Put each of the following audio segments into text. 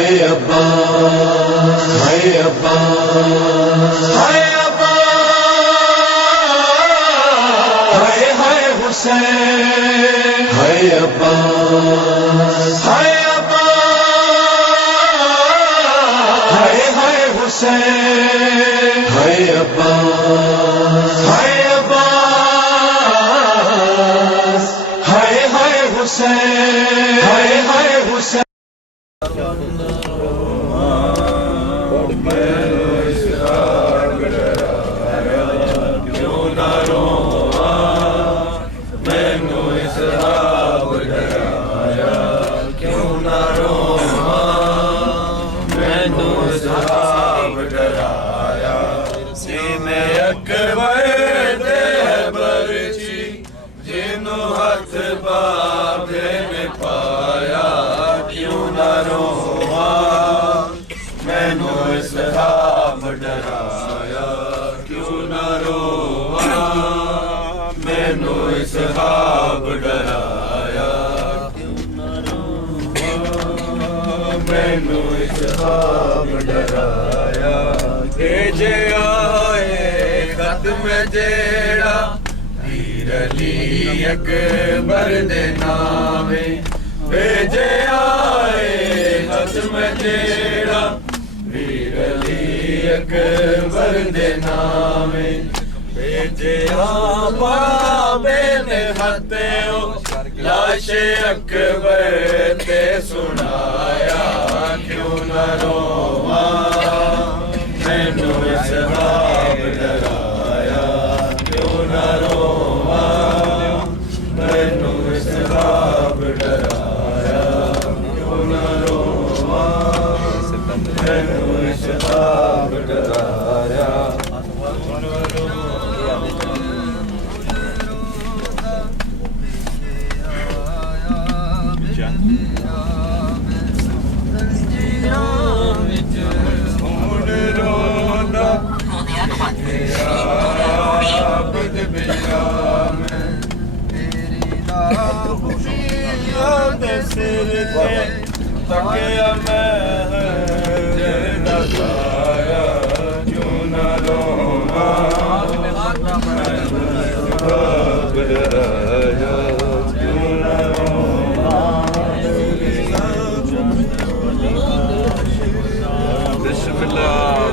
ہائے عباس ہائے عباس ہائے عباس ہائے ہائے حسین ہائے عباس ہائے عباس ہائے ہائے حسین ہائے عباس ہائے عباس ہائے ہائے حسین ہائے ہائے حسین بھیجے آئے خط میں جیڑا پیر علی اکبر دے نامے بھیجے آئے خط میں جیڑا پیر علی اکبر دے نامے بھیجے بابے نے خطے لاش اکبر تے سنایا کیوں نہ رواں مینوں اسحاق ڈرایا کیوں نہ رواں مینوں اسحاق ڈرایا کیوں نہ رواں مینوں اسحاق ڈرایا تکیا میں نسایا کیوں نہ رواں کیوں نہ بسم اللہ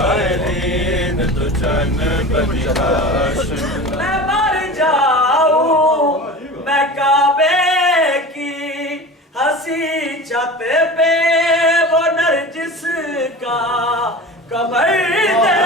آئے دین تو چن بنی ہاشم میں مر جاؤں میں کعبے کی ہنسی چھت پہ وہ نرجس کا کمر دے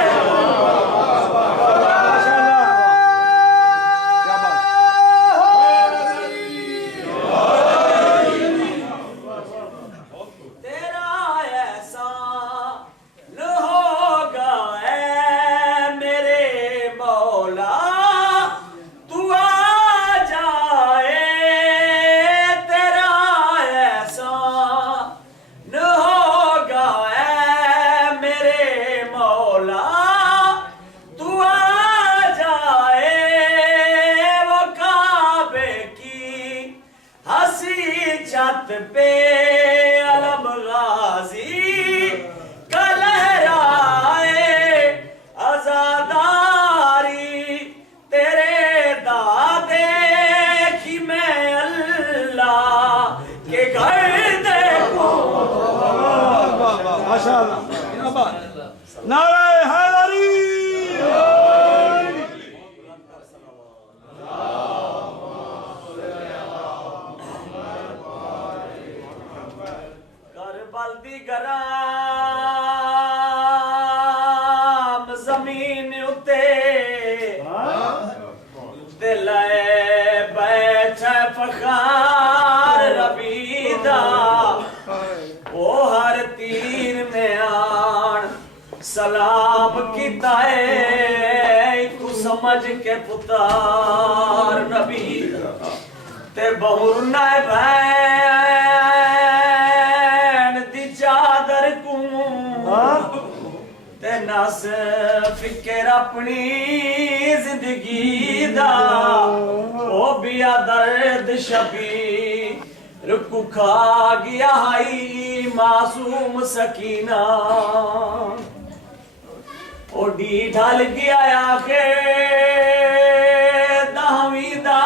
چھت پہ علم غازی کا لہرائے عزاداری تیرے دادے کی میں اللہ کے گھر دیکھوں ماشاءاللہ نعرہ حیدری بلدی گرام زمین اتے دلائے بیٹھے فخار ربیدہ وہ ہر تیر میں آن سلام کیتا ہے تو سمجھ کے پتار نبی تے بہر نائے بہن دی چادر کو تے ناس فکر اپنی زندگی دا او بیا درد شبی رکو کھا گیا ہائی معصوم سکینہ اوڈی ڈھل گیا آخر دہویں دا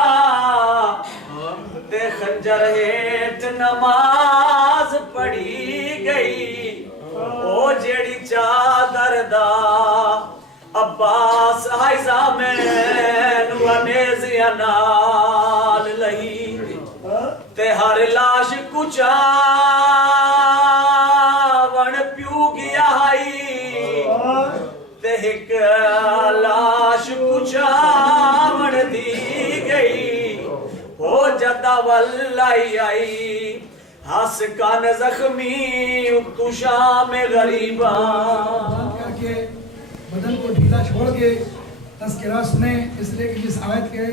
تے خنجر ہیٹ نماز پڑھی گئی او جیڑی چادر دا عباس حائزہ میں نوانیزیاں نال لئی تے ہر لاش کچا ون پیو گیا ہائی تے ایک لاش کچا ون دی گئی ہو جدا واللائی آئی ہس کان زخمی تو شام غریباں کر کے بدن کو ڈھیلا چھوڑ کے تذکرہ سنیں، اس لیے کہ جس آیت کے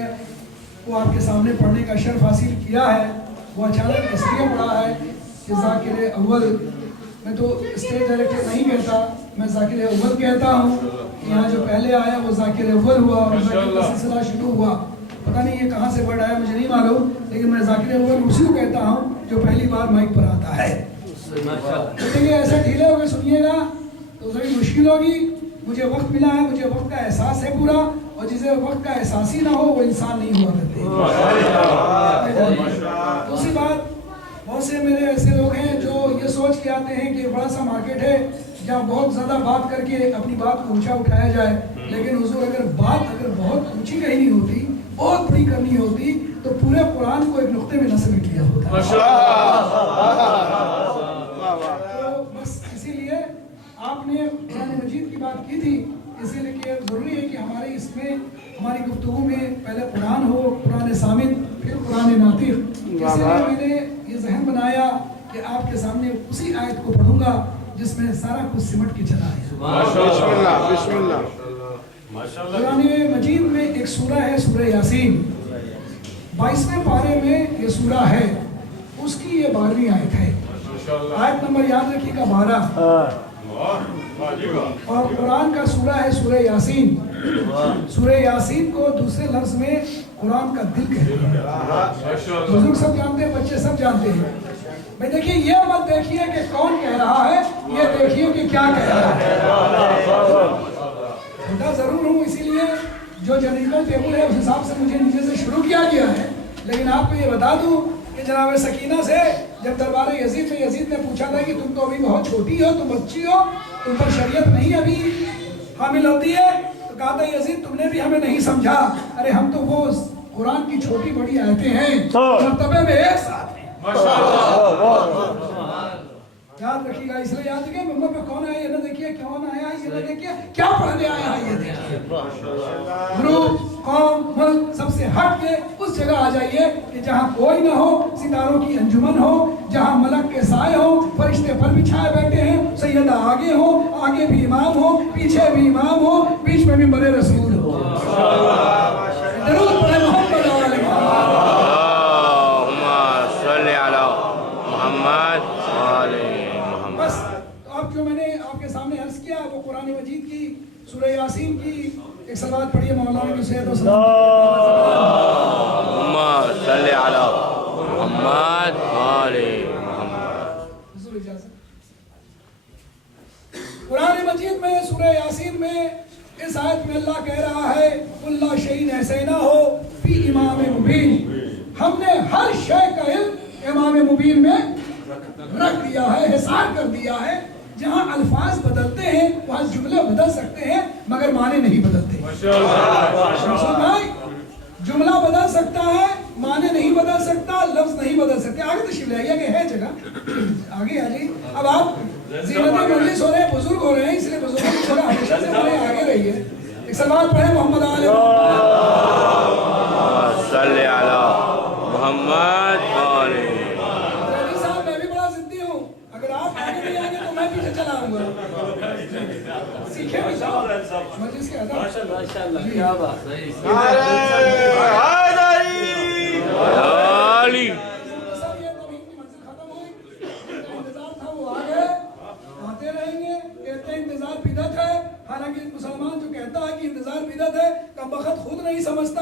وہ آپ کے سامنے پڑھنے کا شرف حاصل کیا ہے وہ اچانک اس لیے پڑھا ہے کہ ذاکر اول، میں تو اسٹیج ڈائریکٹر نہیں کہتا، میں ذاکر اول کہتا ہوں. یہاں جو پہلے آیا وہ ذاکر اول ہوا اور ذاکر کا سلسلہ شروع ہوا. پتہ نہیں یہ کہاں سے ورڈ آیا مجھے نہیں معلوم، لیکن میں ذاکر اول اسی کو کہتا ہوں جو پہلی بار مائک پر آتا ہے. لیکن ایسے ڈھیلے ہو کے سنیے گا تو ذرا مشکل ہوگی. مجھے وقت ملا ہے، مجھے وقت کا احساس ہے پورا، اور جسے وقت کا احساس ہی نہ ہو وہ انسان نہیں ہوا کرتے. دوسری بات، بہت سے میرے ایسے لوگ ہیں جو یہ سوچ کے آتے ہیں کہ بڑا سا مارکیٹ ہے جہاں بہت زیادہ بات کر کے اپنی بات کو اونچا اٹھایا جائے، لیکن حضور اگر بہت اونچی کہنی ہوتی، بہت بڑی کرنی ہوتی تو پورے قرآن کو ایک نقطے میں نہ سمیٹ لیا ہوتا. تو بس اسی لیے آپ نے قرآن مجید کی بات کی تھی، اسی لیے کہ ضروری ہے کہ ہماری اس میں ہماری گفتگو میں پہلے قرآن ہو، قرآن صامت، پھر قرآن ناطق. اس لیے میں نے یہ ذہن بنایا کہ آپ کے سامنے اسی آیت کو پڑھوں گا جس میں سارا کچھ سمٹ کے چلا ہے. بسم اللہ. قرآن مجید میں ایک سورہ ہے سورہ یاسین، 22ویں پارے میں یہ سورہ ہے، اس کی یہ 12ویں آیت ہے. آیت نمبر یاد رکھیے گا 12. اور قرآن کا سورہ ہے سورہ یاسین. سورہ یاسین کو دوسرے لفظ میں قرآن کا دل کہتے ہیں. بزرگ سب جانتے ہیں، بچے سب جانتے ہیں. بھئی دیکھیے، یہ مت دیکھیے کہ کون کہہ رہا ہے، یہ دیکھیے کہ کیا کہہ رہا ہے. چھوٹا ضرور ہوں، اسی لیے جو جنریکل ٹیبل ہے اس حساب سے مجھے نیچے سے شروع کیا گیا ہے. لیکن آپ کو یہ بتا دوں کہ جناب سکینہ سے جب دربار یزید میں یزید نے پوچھا تھا کہ تم تو ابھی بہت چھوٹی ہو، تم بچی ہو، تم پر شریعت نہیں ابھی حامل ہوتی ہے، تو کہا تھا یزید تم نے بھی ہمیں نہیں سمجھا. ارے ہم تو وہ قرآن کی چھوٹی بڑی آیتیں ہیں، مرتبے میں ایک ساتھ ہیں. یاد رکھیے گا، اس لیے یاد رکھیے ممبر پہ کون آیا یہ نہ دیکھیے، کون آیا یہ نہ دیکھیے، کیا پڑھنے آیا ہے یہ دیکھیے. گروپ، قوم، ملک سب سے ہٹ کے اس جگہ آ جائیے کہ جہاں کوئی نہ ہو، ستاروں کی انجمن ہو، جہاں ملک کے سائے ہو، فرشتے پر بچھائے بیٹھے ہیں، سیدہ آگے ہو، آگے بھی امام ہو، پیچھے بھی امام ہو، بیچ میں بھی بڑے رسول ہو. درود پڑھیں محمد علیہ محمد. بس اب جو میں نے آپ کے سامنے عرض کیا وہ قرآن مجید کی سورہ یاسین کی ایک صلوات پڑھیے مولانا کی صحت و سلامت. اللہم صلی علی محمد آل محمد. قرآن مجید میں سورہ یاسین میں اس آیت میں اللہ کہہ رہا ہے اللہ شیء ایسا ہو فی امام مبین، ہم نے ہر شے کا علم امام مبین میں رکھ دیا ہے، حساب کر دیا ہے. جہاں الفاظ بدلتے ہیں وہاں جملے بدل سکتے ہیں مگر معنی نہیں بدلتے. جملہ بدل سکتا ہے، معنی نہیں بدل سکتا، لفظ نہیں بدل سکتے. آگے تشریف لے آئیے کہ ہے جگہ، آگے آ جائیے. اب آپ زینت مجلس ہو رہے ہیں، بزرگ ہو رہے ہیں، اس لیے بزرگوں کی تھوڑا ہمیشہ سے بڑے آگے رہیے. ایک سلوات پڑھیں محمد علیہ صلی علی محمد آل. صاحب میں بھی بڑا ضدی ہوں، اگر آپ آگے نہیں آئیں گے تو میں پیچھے چلا آؤں گا. سیکھیں مجلس کے ادب. کیا بات ہے. علی سب یہ تمہیں کی منزل ختم ہوئی، انتظار تھا وہ آگے آتے رہیں گے. کہتے ہیں انتظار بدعت ہے، حالانکہ مسلمان جو کہتا ہے کہ انتظار بدعت ہے، کم بخت خود نہیں سمجھتا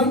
1,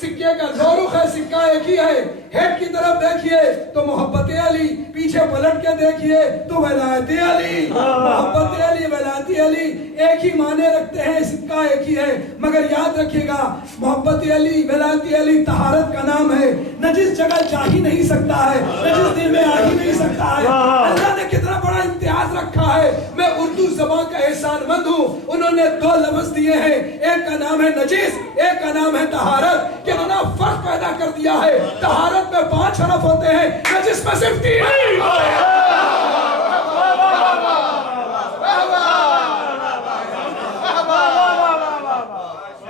سکے کا دو رخ ہے، سکہ ایک ہی ہے. ہیڈ کی طرف دیکھیے تو محبت علی، پیچھے پلٹ کے دیکھیے تو ولایت علی. محبت علی، ولایت علی ایک ہی معنی رکھتے ہیں، سکہ ایک ہی ہے. مگر یاد رکھیے گا محبت علی، ولایت علی طہارت کا نام ہے. نجس جگہ جا ہی نہیں سکتا ہے، نجس دل میں آ ہی نہیں سکتا ہے. اللہ نے کتنا بڑا امتیاز رکھا ہے. میں اردو زبان کا احسان مند ہوں، انہوں نے دو لفظ دیے ہیں، ایک کا نام ہے نجس، ایک کا نام ہے طہارت. کتنا فرق پیدا کر دیا ہے. طہارت میں 5 حرف ہوتے ہیں، نجس میں صرف 3.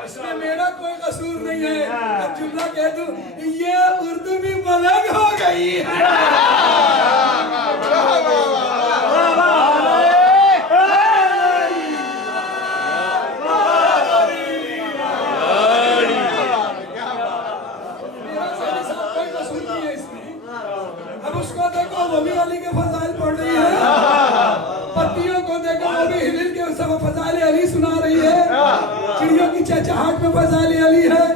اس میں میرا کوئی قصور نہیں ہے. اب جملہ کہہ دوں یہ اردو بھی ملنگ ہو گئی ہے. وہ بھی علی کے فضائل پڑھ رہی ہے، پتیوں کو دیکھو وہ بھی ہلل کے فضائل علی سنا رہی ہے. چڑیوں کی چہچہاہٹ میں فضائل علی ہے،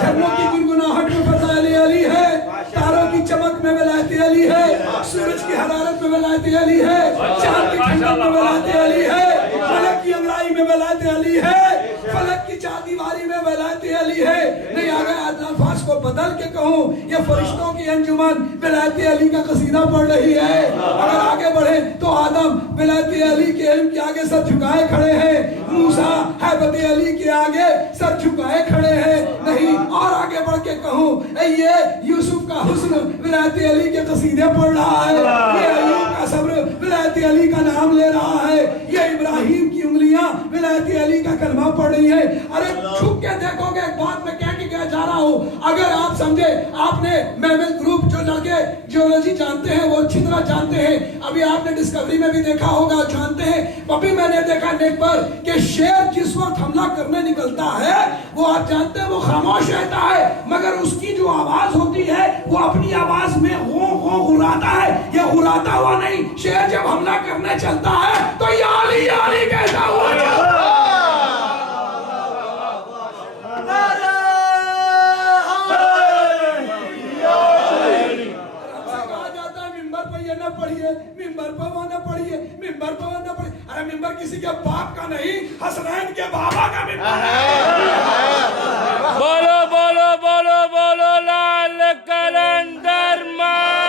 جھرنوں کی گنگناہٹ میں فضائل علی ہے، تاروں کی چمک میں ولایت علی ہے، سورج کی حرارت میں ولایت علی ہے، چاند کی ٹھنڈک میں ولایت علی ہے، فلک کی انگڑائی میں ولایت علی ہے، فلک کی چار دیواری میں ولایت علی ہے. نہیں اگر الفاظ کو بدل کے کہوں یہ فرشتوں کی انجمن ولایت علی کا قصیدہ پڑھ رہی ہے. اگر آگے بڑھے تو آدم ولایت علی کے علم کے آگے سر جھکائے کھڑے ہیں، موسیٰ ہیبت علی کے آگے سر جھکائے کھڑے ہیں. نہیں اور آگے بڑھ کے کہوں یہ یوسف کا حسن ولایت علی کے قصیدے پڑھ رہا ہے، یہ ایوب کا صبر ولایت علی کا نام لے رہا ہے، یہ ابراہیم کی انگلیاں ولایت علی کا کلمہ پڑھ رہی ہے. ارے چھپ کے دیکھو گے ایک بات میں کہہ کے جا رہا ہوں. اگر آپ سمجھے آپ نے میمل گروپ جو لڑکے جیولوجی جانتے ہیں وہ اچھی طرح جانتے ہیں، ابھی آپ نے ڈسکوری میں بھی دیکھا ہوگا جانتے ہیں. ابھی میں نے دیکھا نیٹ پر کہ شیر جس وقت حملہ کرنے نکلتا ہے وہ آپ جانتے ہیں وہ خاموش رہتا ہے، مگر اس کی جو آواز ہوتی ہے وہ اپنی آواز میں غراتا ہے. یہ غراتا ہوا نہیں، شیر جب حملہ کرنے چلتا ہے تو یا علی یا علی کہتا ہوا پڑھیے، ممبر پر وہ نہ پڑھیے، ممبر پر وہ نہ پڑھیے. ارے ممبر کسی کے باپ کا نہیں، حسنین کے بابا کا ممبر ہے. بولو بولو بولو بولو لال کلندر مال.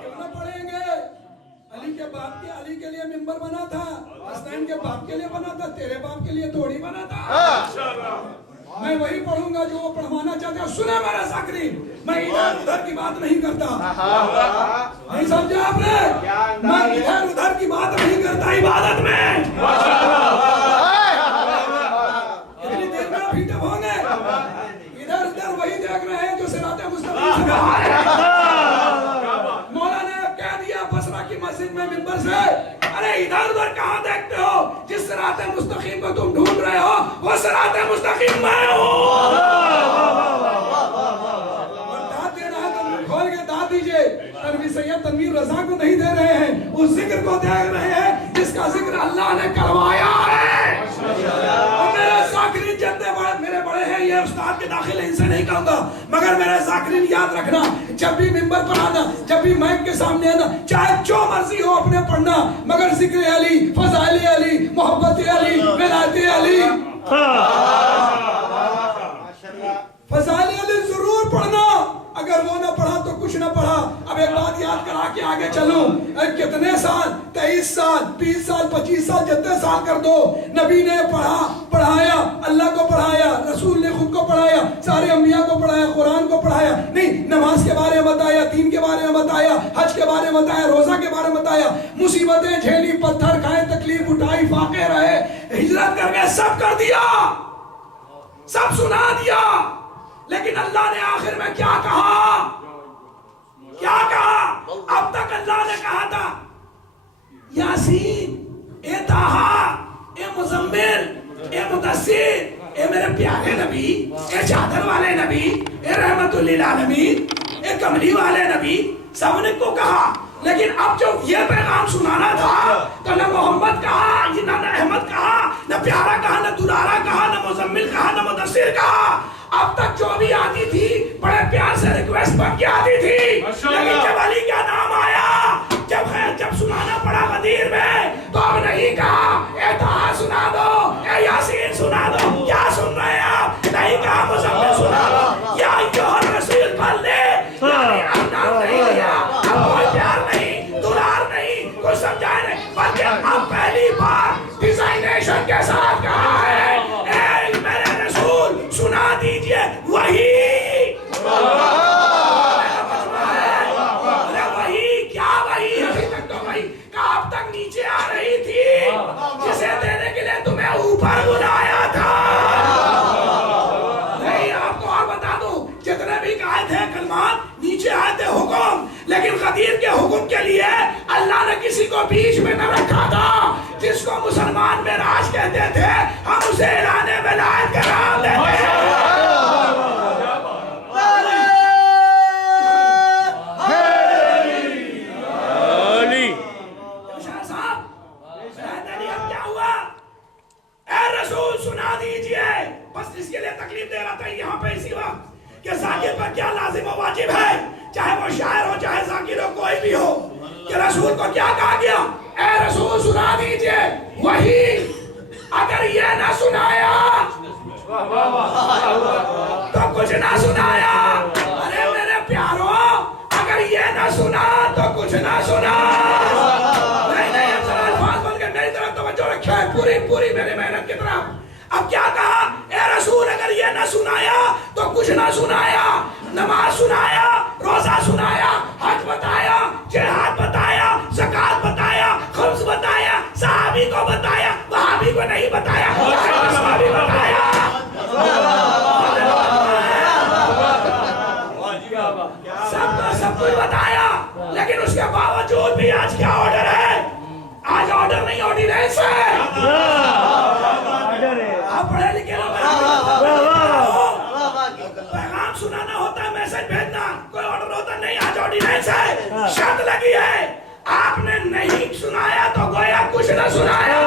کیوں نہ پڑھیں گے؟ علی کے باپ کے علی کے لیے ممبر بنا تھا، حسنین کے باپ کے لیے بنا تھا، تیرے باپ کے لیے تھوڑی بنا تھا. میں وہی پڑھوں گا جو وہ پڑھوانا چاہتے ہیں. سنے میرے ذاکرین، میں ادھر ادھر کی بات نہیں کرتا. نہیں سمجھا آپ نے؟ میں ادھر ادھر کی بات نہیں کرتا عبادت میں. اتنی دیر میں آپ ہیٹپ ہوں گے. ادھر ادھر وہی دیکھ رہے ہیں جو صراط مستقیم سے کہا ہے. مولا نے کہہ دیا بصرہ کی مسجد میں منبر سے، ارے ادھر ادھر کہاں دیکھتے ہو؟ جس صراط مستقیم کو تم ڈھونڈ رہے ہو وہ صراط مستقیم میں ہوں. داد دینا ہے تو منہ کھول کے داد دیجئے. تنویر سید تنویر رضا کو نہیں دے رہے ہیں، اس ذکر کو دے رہے ہیں جس کا ذکر اللہ نے کروایا ہے. میرے ذاکرین جتنے بڑے میرے بڑے ہیں، یہ استاد کے داخل ان سے نہیں کہوں گا، مگر میرے ذاکرین یاد رکھنا جب بھی منبر پر آنا، جب بھی مائک کے سامنے آنا، چاہے جو مرضی ہو اپنے پڑھنا، مگر ذکر علی، فضائل علی، محبت علی، ولایت علی، فضائل علی ضرور پڑھنا. اگر وہ نہ پڑھا تو کچھ نہ پڑھا. اب ایک بات یاد کرا کے آگے چلوں. کتنے سال، 23 سال، 20 سال، 25 سال، جتنے سال کر دو، نبی نے پڑھایا، اللہ کو پڑھایا، رسول نے خود کو پڑھایا، سارے انبیاء کو پڑھایا، قرآن کو پڑھایا. نہیں، نماز کے بارے میں بتایا، دین کے بارے میں بتایا، حج کے بارے میں بتایا، روزہ کے بارے میں بتایا، مصیبتیں جھیلی، پتھر کھائے، تکلیف اٹھائی، فاقے رہے، ہجرت کر کے سب کر دیا، سب سنا دیا. لیکن اللہ نے آخر میں کیا کہا؟ کیا کہا؟ اب تک اللہ نے کہا تھا یاسین، اے طٰہٰ، اے مزمل، اے مدثر، اے میرے پیارے نبی، اے چادر والے نبی، اے رحمت للعالمین، اے کملی والے نبی. سب نے کو کہا لیکن اب جب یہ پیغام سنانا تھا تو نہ محمد کہا، نہ احمد کہا، نہ پیارا کہا، نہ دلارا کہا، نہ مزمل کہا، نہ مدثر کہا. اب تک جو بھی آتی تھی بڑے پیار سے ریکویسٹ بن کے آتی تھی، لیکن جب علی کا نام آیا، جب سنانا پڑا غدیر میں، تو اب نہیں کہا اے طه سنا دو، اے یاسین سنا دو. کیا سن رہے ہیں آپ؟ نہیں کہا مزمل سنا دو، یا ایھا الرسول پڑھ لے. اب نام نہیں لیا، اب کوئی پیار نہیں، دلار نہیں، کوئی سمجھائے نہیں، بلکہ اب پہلی بار ڈیزائنیشن کے ساتھ کہا ہے اے میرے رسول سنا دیجئے وہی. وہی کیا وہی؟ ابھی تک تو وہی کا اب تک نیچے آ رہی تھی، جسے دینے کے لیے تمہیں اوپر بلایا تھا. نہیں آپ کو اور بتا دوں، جتنے بھی آئے تھے کلمات نیچے آئے تھے حکم، لیکن غدیر کے حکم کے لیے اللہ نے کسی کو بیچ میں نہ رکھا تھا. جس کو مسلمان معراج کہتے تھے ہم اسے اعلان ولایت قرار دیتے ہیں. سنا دیجئے. بس اس کے لیے تکلیف دے رہا تھا یہاں پہ اسی وقت کہ ذاکر پر کیا لازم و واجب ہے، چاہے وہ شاعر ہو چاہے ذاکر ہو کوئی بھی ہو، کہ رسول کو کیا کہا گیا؟ اے رسول سنا دیجئے وہی. اگر یہ نہ سنایا تو کچھ نہ سنایا. ارے میرے پیارو، اگر یہ نہ سنا تو کچھ نہ سنا. نہیں اب ذرا الفاظ بن کے میری طرف توجہ رکھیں، پوری میری محنت کی طرف. اب کیا کہا؟ اے رسول اگر یہ نہ سنایا تو کچھ نہ سنایا. نماز سنایا، روزہ سنایا، حج بتایا، جہاد بتایا، زکات بتایا، خمس بتایا، صحابی کو بتایا، وہابی کو نہیں بتایا، صحابی بتایا. سب کچھ بتایا. لیکن اس کے باوجود بھی آج کیا آرڈر ہے؟ آج آرڈر نہیں آرڈیننس ہے. آپ پڑھے لکھے لوگ پیغام سنانا ہوتا ہے، میسج بھیجنا، کوئی آرڈر ہوتا نہیں. آج آرڈیننس ہے، شرط لگی ہے. آپ نے نہیں سنایا تو گویا کچھ نہ سنایا.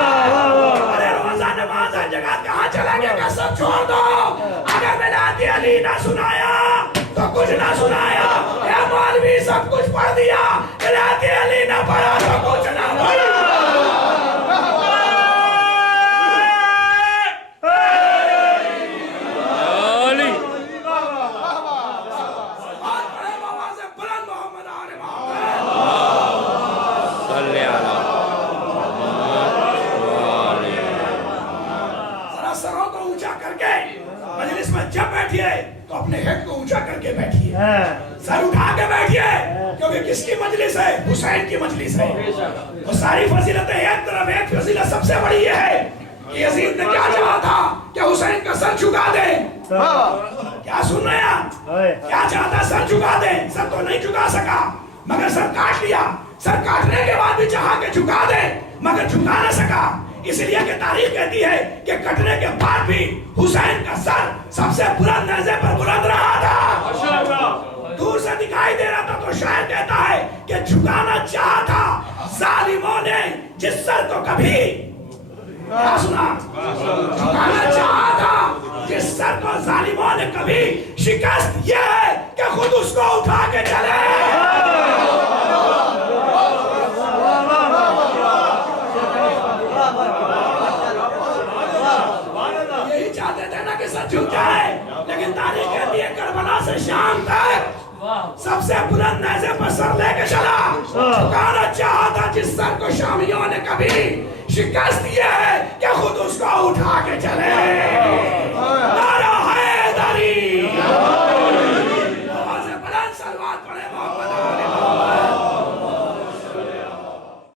ارے روزہ نماز ہر جگہ کہاں چلا گیا کہ سب چھوڑ دو. اگر ولایت علی نہ سنایا تو کچھ نہ سنایا. اے مولوی سب کچھ پڑھ دیا، ولایت علی نہ پڑھا تو کچھ نہ پڑھا. جب بیٹھیے تو اپنے ہیڈ کو اونچا کر کے بیٹھیے، سر اٹھا کے بیٹھیے، کیونکہ کس کی مجلس ہے؟ حسین کی مجلس ہے. وہ ساری فضیلتیں ایک طرف، ایک فضیلت سب سے بڑی یہ ہے کہ یزید نے کیا چاہا تھا کہ حسین کا سر جھکا دے. کیا سن رہے ہیں؟ کیا چاہتا؟ سر جھکا دے. سر تو نہیں جھکا سکا مگر سر کاٹ لیا. سر کاٹنے کے بعد بھی چاہا کہ جھکا دے مگر جھکا نہ سکا. اس لیے کہ تاریخ کہتی ہے کہ کٹنے کے بعد بھی حسین کا سر سب سے بلند نیزے پر بلند رہا تھا. دور سے دکھائی دے رہا تھا تو شاعر کہتا ہے کہ جھکانا چاہا تھا ظالموں نے جس سر کو کبھی، کیا سنا؟ جھکانا چاہا تھا جس سر کو ظالموں نے کبھی. شکست یہ ہے کہ خود اس کو اٹھا کے چلے. جھک جائے، لیکن تاریخ کہتی ہے کربلا سے شام تک سب سے بلند نیزے پر سر لے کے چلا. جھکانا چاہا تھا جس سر کو شامیوں نے کبھی. شکست یہ ہے کہ خود اس کو اٹھا کے چلا.